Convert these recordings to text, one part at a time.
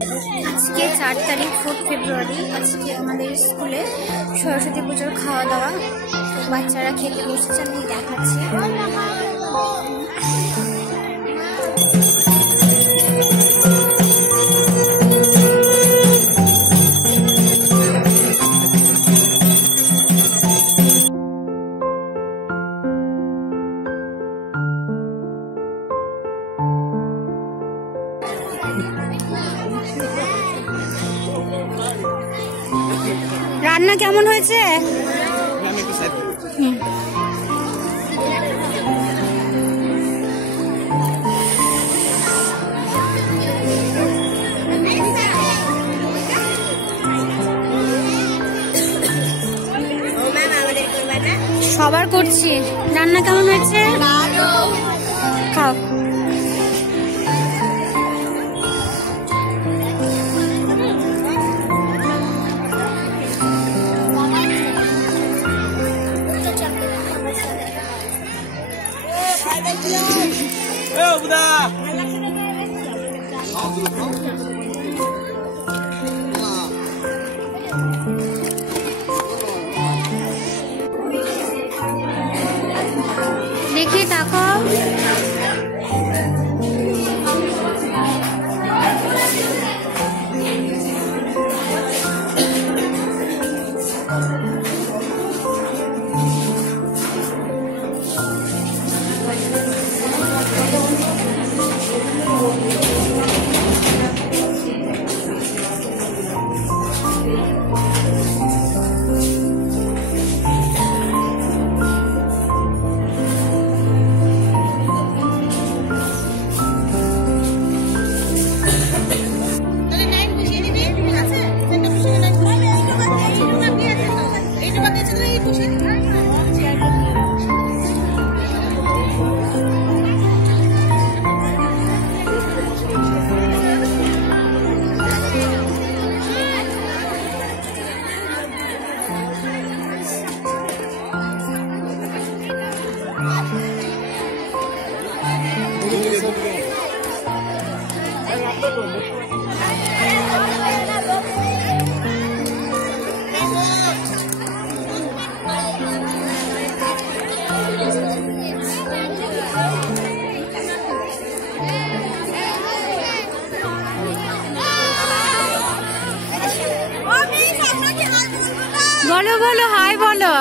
আজকে 4 তারিখ 4 ফেব্রুয়ারি। আজকে আমাদের স্কুলে সরস্বতী পুজোর খাওয়া দাওয়া, বাচ্চারা খেতে বসেছে, আমি দেখাচ্ছি। রান্না কেমন হয়েছে? সবার করছি। রান্না কেমন হয়েছে? খাও। দেখি তাকাও। বলো বলো, হাই বলো।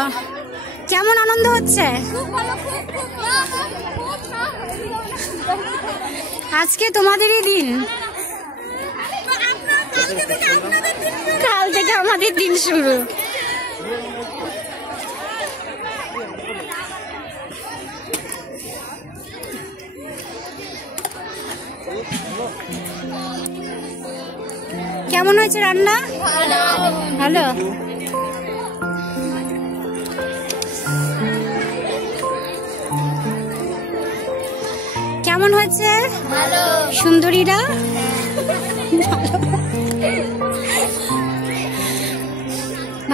কেমন আনন্দ হচ্ছে আজকে? তোমাদেরই দিন, কাল থেকে আমাদের দিন শুরু। কেমন হয়েছে রান্না? ভালো। কেমন হয়েছে? সুন্দরীরা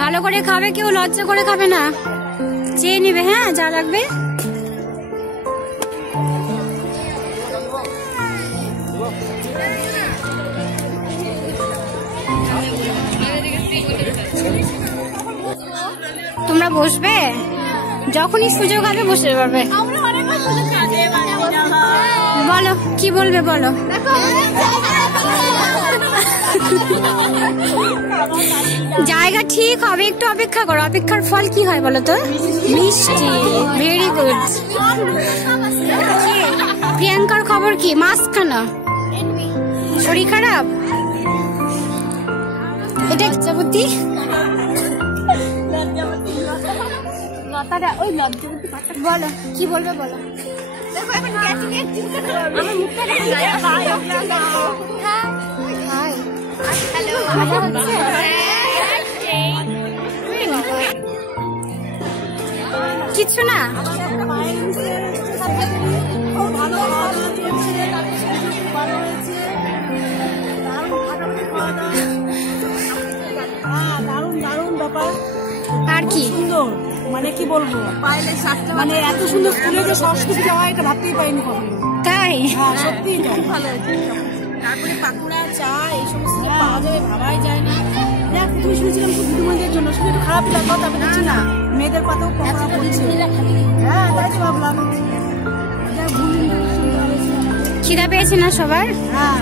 ভালো করে খাবে, কেউ লজ্জা করে খাবে না, চেয়ে নিবে। হ্যাঁ, যা লাগবে। তোমরা বসবে, যখনই সুযোগ হবে বসে পারবে। বলো, কি বলবে বলো। জায়গা ঠিক হবে, একটু অপেক্ষা করো। অপেক্ষার ফল কি হয় বলো তো? মিষ্টি। Very good. প্রিয়াঙ্কার খবর কি? মাঝখানা শরীর খারাপ। এটা লজ্জাবতী। বলো, কি বলবে বলো। কিচ্ছু না। আর কি সুন্দর, মানে কি বলবো, মানে এত সুন্দর স্কুলে যে সরস্বতী পূজা হয় এটা ভাবতেই পারিনি কখনো। তাই? হ্যাঁ, সত্যি ভালো হয়েছে। তারপরে পাকুড়া চা এই সমস্ত যে পাওয়া যাবে ভাবাই যায় না। দেখ তুমি শুনেছিলাম খুব বুদ্ধিমানদের জন্য, শুনে একটু খারাপ লাগলো, তবে দেখছি না মেয়েদের কথাও কখনো বলছে। হ্যাঁ তাই তো ভাবলাম। খিদা পেয়েছে না সবার? হ্যাঁ